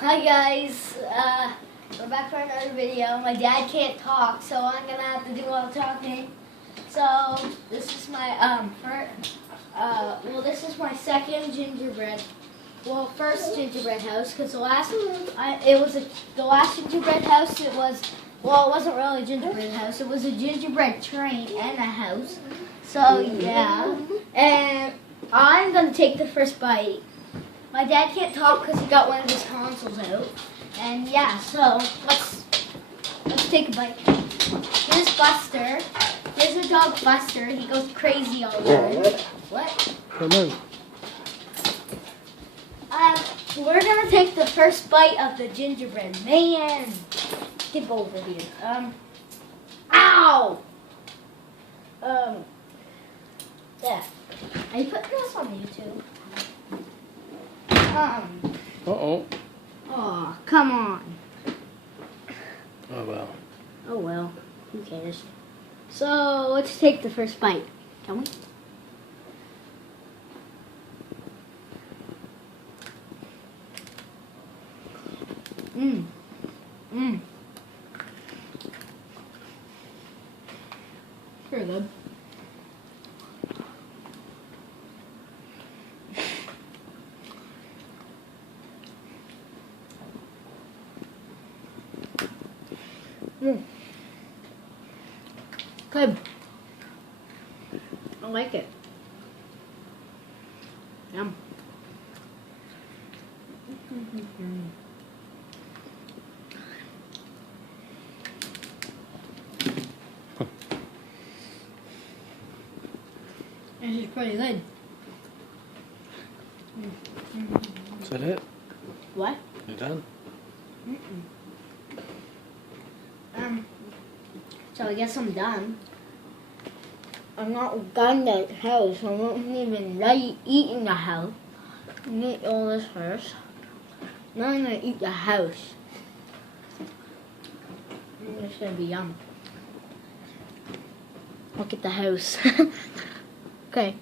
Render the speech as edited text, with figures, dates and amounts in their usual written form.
Hi guys, we're back for another video. My dad can't talk, so I'm gonna have to do all the talking. So this is my this is my second gingerbread. Well, first gingerbread house, because the last gingerbread house. It wasn't really a gingerbread house. It was a gingerbread train and a house. So yeah, and I'm gonna take the first bite. My dad can't talk because he got one of his consoles out. And yeah, so let's take a bite. Here's Buster. Here's a dog, Buster. He goes crazy all the time. What? Come on. We're gonna take the first bite of the gingerbread man. Skip over here. Ow! Yeah. I put this on YouTube. Uh-oh. Oh, come on. Oh, well. Oh, well. Who cares? So, let's take the first bite. Can we? Pretty good. Good. I like it. Yum. This is pretty good. Is that it? What? You done? So I guess I'm done. I'm not done the house. I won't even eating the house. I'm gonna eat all this first. Now I'm gonna eat the house. It's gonna be yum. Look at the house. Okay.